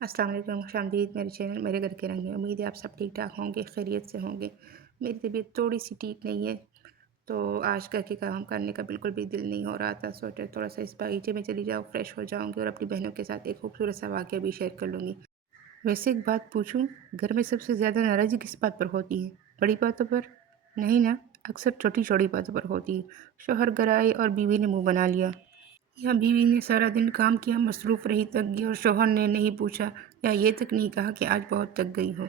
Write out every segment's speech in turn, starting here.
अस्सलाम वालेकुम, खुशामदीद मेरे चैनल मेरे घर के रंग में। उम्मीद है आप सब ठीक ठाक होंगे, खैरियत से होंगे। मेरी तबीयत थोड़ी सी ठीक नहीं है, तो आज घर के काम करने का बिल्कुल भी दिल नहीं हो रहा था। सोचा थोड़ा सा इस बगीचे में चली जाऊँ, फ्रेश हो जाऊँगी और अपनी बहनों के साथ एक खूबसूरत सा वाक़या भी शेयर कर लूँगी। वैसे एक बात पूछूँ, घर में सबसे ज़्यादा नाराज़गी किस बात पर होती है? बड़ी बातों पर? नहीं ना, अक्सर छोटी-छोटी बातों पर होती है। शौहर घर आए और बीवी ने मुँह बना लिया, या बीवी ने सारा दिन काम किया, मसरूफ़ रही, थक गई और शौहर ने नहीं पूछा या ये तक नहीं कहा कि आज बहुत थक गई हो।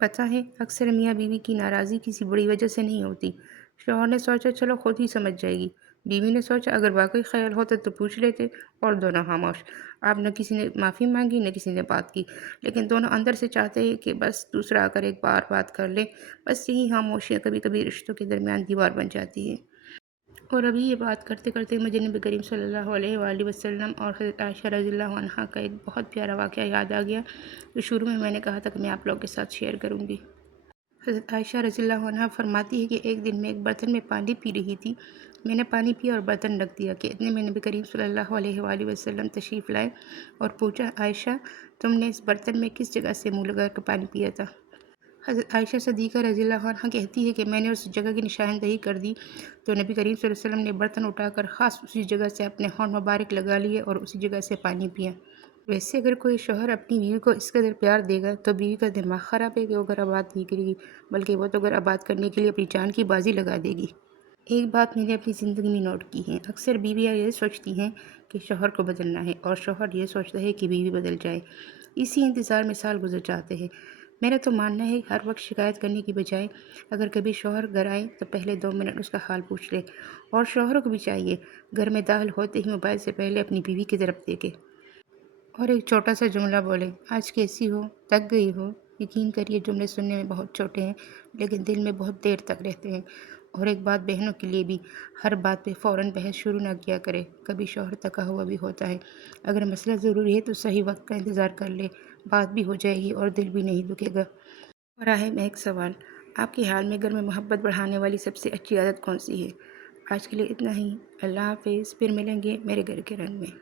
पता है, अक्सर मियाँ बीवी की नाराज़गी किसी बड़ी वजह से नहीं होती। शौहर ने सोचा चलो खुद ही समझ जाएगी। बीवी ने सोचा अगर वाकई ख्याल होता तो पूछ लेते, और दोनों खामोश। अब न किसी ने माफ़ी मांगी न किसी ने बात की, लेकिन दोनों अंदर से चाहते हैं कि बस दूसरा आकर एक बार बात कर ले। बस यही खामोशियाँ कभी कभी रिश्तों के दरमियान दीवार बन जाती है। और अभी ये बात करते करते मुझे नबी करीम सल्लल्लाहु अलैहि वसल्लम और हज़रत आयशा रज़ियल्लाहु अन्हा का एक बहुत प्यारा वाक़या याद आ गया, जो शुरू में मैंने कहा था कि मैं आप लोगों के साथ शेयर करूँगी। हज़रत आयशा रज़ियल्लाहु अन्हा फरमाती है कि एक दिन मैं एक बर्तन में पानी पी रही थी। मैंने पानी पिया और बर्तन रख दिया कि इतने में नबी करीम सल्लल्लाहु अलैहि वसल्लम तशरीफ़ लाए और पूछा, आयशा तुमने इस बर्तन में किस जगह से मुँह लगा कर पानी पिया था? हज़रत आयशा सिद्दीक़ा रज़ियल्लाहु अन्हा कहती है कि मैंने उस जगह की निशानदही कर दी, तो नबी करीम सल्लल्लाहु अलैहि वसल्लम ने बर्तन उठाकर ख़ास उसी जगह से अपने होंठ मुबारक लगा लिए और उसी जगह से पानी पिया। वैसे अगर कोई शौहर अपनी बीवी को इस कदर प्यार देगा तो बीवी का दिमाग ख़राब है कि वो घर आबाद नहीं करेगी, बल्कि वो तो घर आबाद करने के लिए अपनी जान की बाजी लगा देगी। एक बात मैंने अपनी ज़िंदगी में नोट की है, अक्सर बीवियाँ ये सोचती हैं कि शौहर को बदलना है और शौहर ये सोचता है कि बीवी बदल जाए। इसी इंतज़ार में साल गुजर जाते हैं। मेरा तो मानना है हर वक्त शिकायत करने की बजाय अगर कभी शौहर घर आए तो पहले 2 मिनट उसका हाल पूछ ले, और शौहरों को भी चाहिए घर में दाखिल होते ही मोबाइल से पहले अपनी बीवी की तरफ देखे और एक छोटा सा जुमला बोले, आज कैसी हो, थक गई हो। यकीन करिए जुमले सुनने में बहुत छोटे हैं, लेकिन दिल में बहुत देर तक रहते हैं। और एक बात बहनों के लिए भी, हर बात पे फ़ौरन बहस शुरू ना किया करे, कभी शौहर थका हुआ भी होता है। अगर मसला ज़रूरी है तो सही वक्त का इंतज़ार कर ले, बात भी हो जाएगी और दिल भी नहीं दुखेगा। और आहे में एक सवाल, आपके हाल में घर में मोहब्बत बढ़ाने वाली सबसे अच्छी आदत कौन सी है? आज के लिए इतना ही। अल्लाह हाफ़िज़, फिर मिलेंगे मेरे घर के रंग में।